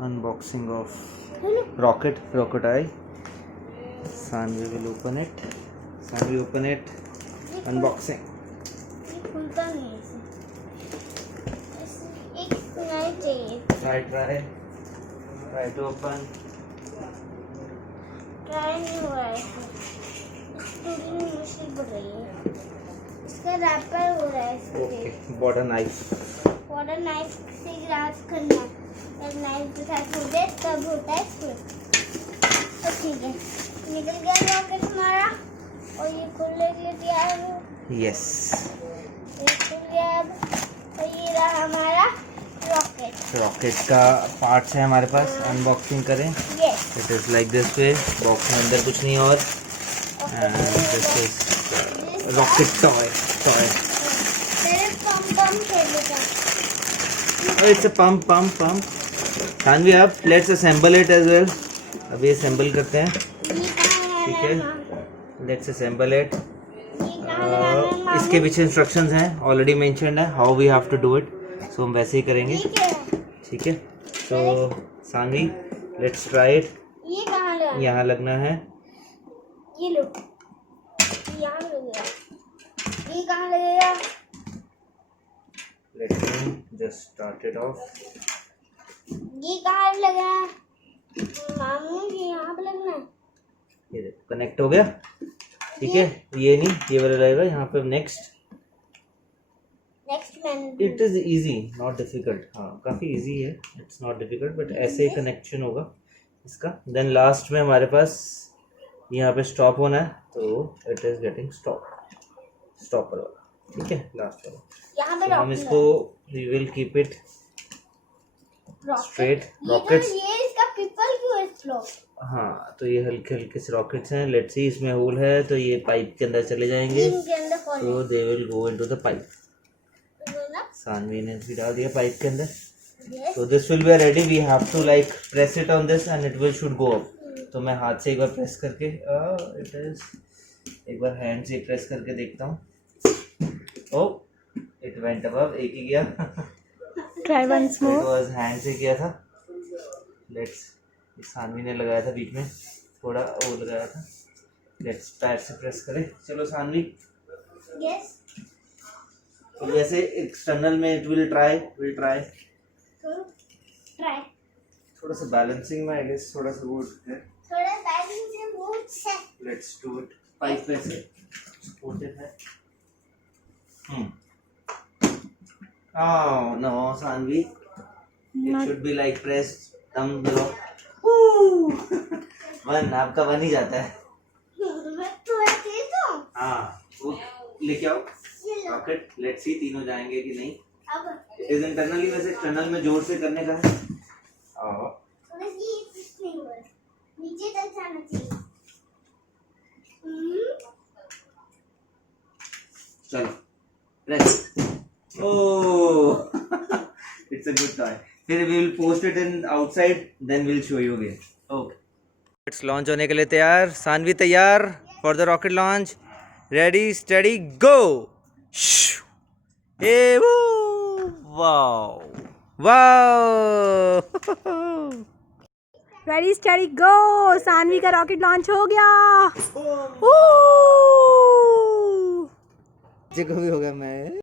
unboxing of Rocketoi. Sanvi will open it. Sanvi open it. Unboxing. खुलता नहीं है एक नहीं चाहिए. Try to open. ट्राई नहीं हुआ है. टूटने में मुश्किल पड़ रही है. इसका रैपर हो रहा है. Okay. Bought a knife. Border knife से ग्रास करना. जब नाइफ के साथ हो जाए तब होता है स्क्रू. तो ठीक है. निकल गया रॉकेट हमारा और ये खुलने के लिए तैयार हो. Yes. ये खुल गया अब और ये रहा हमारा रॉकेट. रॉकेट का पार्ट्स है हमारे पास. अनबॉक्सिंग करें. Yes. It is like this way. Box में अंदर कुछ नहीं और दिस इज Rocketoi. तेरे पम खेलेगा. Oh, it's a pump. Sanvi, up. Let's assemble it as well. अभी assemble करते हैं. ठीक है. Let's assemble it. इसके पीछे instructions हैं. Already mentioned है. How we have to do it. So हम वैसे ही करेंगे. ठीक है. So Sanvi, let's try it. ये कहाँ लगा? यहाँ लगना है. ये लो. यहाँ लगेगा. ये कहाँ लगेगा? Let me just start it off. ये कहाँ लगा? मामू जी यहाँ पे लगना है. ये देखो कनेक्ट हो गया. ठीक है. ये नहीं, ये वाला लगेगा यहाँ पे. Next man. It is easy, not difficult. हाँ, काफ़ी इजी है. इट्स नॉट डिफिकल्ट बट ऐसे ही कनेक्शन होगा इसका. देन लास्ट में हमारे पास यहाँ पे स्टॉप होना है. तो इट इज गेटिंग स्टॉपर वाला. ठीक है. लास्ट वाला. यहाँ पे हम इसको we will keep it straight. Rockets. ये इसका पीपल क्यों है स्लो? हाँ, तो ये हल्के हल्के से रॉकेट्स हैं. Let's see. इसमें होल है तो ये पाइप के अंदर चले जाएंगे. तो they will go into the pipe. Saanvi ने भी डाल दिया पाइप के अंदर. तो this will be ready. We have to like press it on this and it will should go up. तो मैं हाथ से एक बार प्रेस करके इट इज एक बार हैंड से प्रेस करके देखता हूँ. Oh, it went above. एक ही गया. Try once more. It was hand से किया था. लेट्स. सानवी ने लगाया था बीच में. थोड़ा वो लगाया था. लेट्स पैर से प्रेस करें. चलो सानवी. यस. तो वैसे एक्सटर्नल में इट विल ट्राई. थोड़ा सा बैलेंसिंग में आई गेस थोड़ा सा वो है. थोड़ा बैलेंस से वो है. Let's do it. पाइप पे से सपोर्टेड है. Oh no, Sanvi. It should be like pressed thumb below. One आपका बन ही जाता है. मैं थोड़ा तेज हूँ. हाँ, वो लेके आओ रॉकेट. लेट्स सी तीनों जाएंगे कि नहीं. अब इट इज इंटरनली. वैसे एक्सटर्नल में जोर से करने का है. थोड़ा सी पुश नहीं हुआ. नीचे तक जाना चाहिए. चलो press. Oh, it's a good toy. फिर we will post it in outside, then we'll show you again. Okay. It's launch होने के लिए तैयार. सानवी तैयार for the rocket launch. Ready, steady, go. Hey, woo! Wow. Ready study go. Saanvi का rocket launch हो गया. को भी हो गया. मैं